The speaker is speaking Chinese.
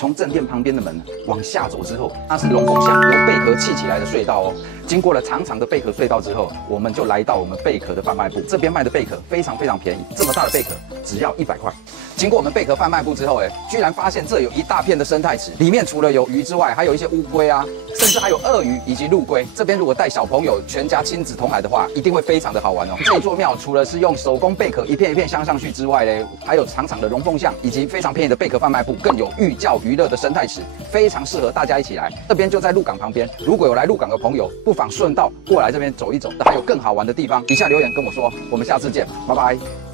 从正殿旁边的门往下走之后，那是龙凤巷由贝壳砌起来的隧道哦。经过了长长的贝壳隧道之后，我们就来到我们贝壳的贩卖部。这边卖的贝壳非常便宜，这么大的贝壳只要100块。经过我们贝壳贩卖部之后，居然发现这有一大片的生态池，里面除了有鱼之外，还有一些乌龟啊，甚至还有鳄鱼以及陆龟。这边如果带小朋友全家亲子同来的话，一定会非常的好玩哦。这座庙除了是用手工贝壳一片一片镶上去之外嘞，还有长长的龙凤巷以及非常便宜的贝壳贩卖部，更有寓教于乐的生态池，非常适合大家一起来。这边就在鹿港旁边，如果有来鹿港的朋友，不妨顺道过来这边走一走，还有更好玩的地方。底下留言跟我说，我们下次见，拜拜。